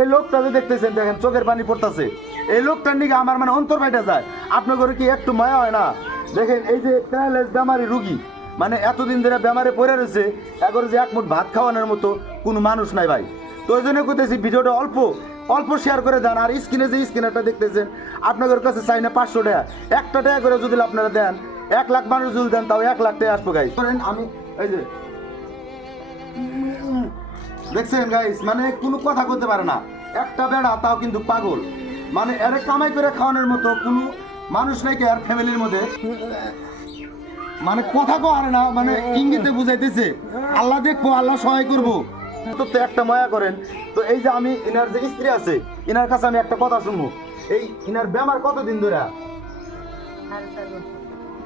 এই লোকটা যে দেখতেছেন, দেখেন চোখের পানি পড়তেছে, এই লোকটার নিকে আমার মানে অন্তর ফাইটা যায়। আপনার ঘরে কি একটু মায়া হয় না? দেখেন এই যে প্যারালাইজ বেমারি রুগী, মানে এতদিন ধরে বেমারে পড়ে রয়েছে, এখন যে এক মুঠ ভাত খাওয়ানোর মতো কোনো মানুষ নাই ভাই। তো ওই জন্য করতেছি ভিডিওটা অল্প অল্প শেয়ার করে দেন। আর স্ক্রিনে যে স্ক্রিনারটা দেখতেছেন, আপনাদের কাছে চাই না 500 টাকা, 1 টাকা করে যদি আপনারা দেন, 1 লাখ মানুষ যদি দেন, তাও 1 লাখ টাকা আসবো গাইস। আমি এই যে দেখছেন গাইস, মানে কোনো কথা বলতে পারে না, একটা বেড়া, তাও কিন্তু পাগল। মানে এর কামাই করে খাওয়ানোর মতো কোনো মানুষ নাই কি আর ফ্যামিলির মধ্যে, মানে কথা কো আরে না, মানে ইঙ্গিতে বুঝাইতেছে আল্লাহ দেখবো, আল্লাহ সহায় করবো। তো একটা মায়া করেন। তো এই যে আমি ইনার যে স্ত্রী আছে, ইনার কাছে আমি একটা কথা শুনবো। এই ইনার বেমার কতদিন ধরে?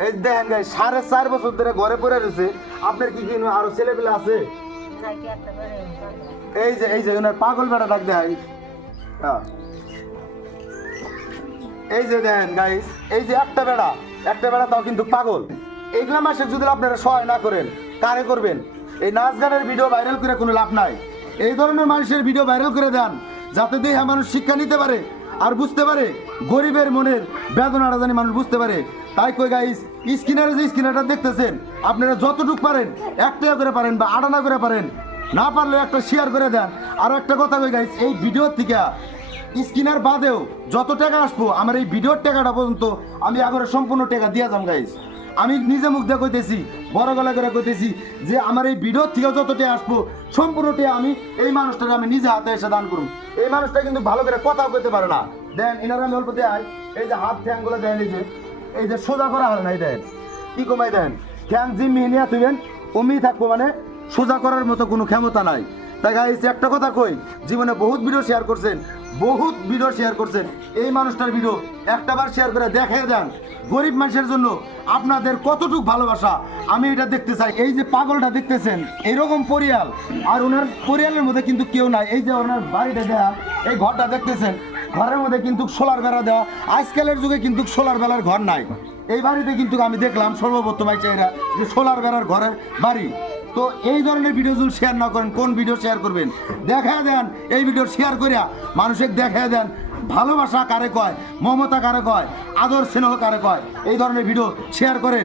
এই দেখেন গাই, 4.5 বছর ধরে ঘরে পড়ে রয়েছে। আপনার কি কি আরো ছেলেপেলে আছে? এই যে ওনার পাগল বেড়া ডাক দেয়। এই যে দেখেন গাইস, এই যে একটা বেড়া তাও কিন্তু পাগল। এইগুলা মাসে যদি আপনারা সহায় না করেন, কারে করবেন? এই নাচ গানের ভিডিও ভাইরাল করে কোনো লাভ নাই। এই ধরনের মানুষের ভিডিও ভাইরাল করে দেন, যাতে দেখে মানুষ শিক্ষা নিতে পারে আর বুঝতে পারে গরিবের মনের বেদনাটা জানি মানুষ বুঝতে পারে। তাই কই গাইস, স্ক্রিনারে যে স্ক্রিনারটা দেখতেছেন, আপনারা যতটুকু পারেন 1 টাকা করে পারেন বা 8 আনা করে পারেন, না পারলে একটা শেয়ার করে দেন। আর একটা কথা কই গাইস, এই ভিডিও থেকে স্ক্রিনার বাদেও যত টাকা আসবো, আমার এই ভিডিওর টাকাটা পর্যন্ত আমি আগরে সম্পূর্ণ টাকা দিয়ে যাম গাইস। আমি নিজে মুখ দিয়ে কইতেছি, বড় গলা করে কইতেছি, যে আমার এই ভিডিওর থেকে যত টাকা আসবো সম্পূর্ণ টাকা আমি এই মানুষটাকে আমি নিজে হাতে এসে দান করুন। এই মানুষটা কিন্তু ভালো করে কথাও কইতে পারে না। দেন ইনারা আমি অল্প দেয়, এই যে হাত ঠ্যাংগুলো দেন, এই যে সোজা করা হয় নাই, দেন কি কমাই দেন, ঠ্যাং জিম মিহিনিয়া তুইবেন অমনি থাকবো, মানে সোজা করার মতো কোনো ক্ষমতা নাই। তাই গাইস একটা কথা কই, জীবনে বহুত ভিডিও শেয়ার করছেন, এই মানুষটার ভিডিও একটাবার শেয়ার করে দেখাই দেন। গরিব মানুষের জন্য আপনাদের কতটুকু ভালোবাসা আমি এটা দেখতে চাই। এই যে পাগলটা দেখতেছেন, এইরকম পরিয়াল, আর ওনার পরিয়ালের মধ্যে কিন্তু কেউ নাই। এই যে ওনার বাড়িটা দেয়া, এই ঘরটা দেখতেছেন, ঘরের মধ্যে কিন্তু সোলার বেড়া দেওয়া। আজকালের যুগে কিন্তু সোলার বেড়ার ঘর নাই। এই বাড়িতে কিন্তু আমি দেখলাম সর্বপ্রথম চাইরা যে সোলার বেড়ার ঘরের বাড়ি। তো এই ধরনের ভিডিও যদি শেয়ার না করেন, কোন ভিডিও শেয়ার করবেন? দেখা দেন এই ভিডিও শেয়ার করিয়া মানুষের দেখা দেন ভালোবাসা কারে কয়, মমতা কারে কয়, আদর স্নেহ কারে কয়। এই ধরনের ভিডিও শেয়ার করেন।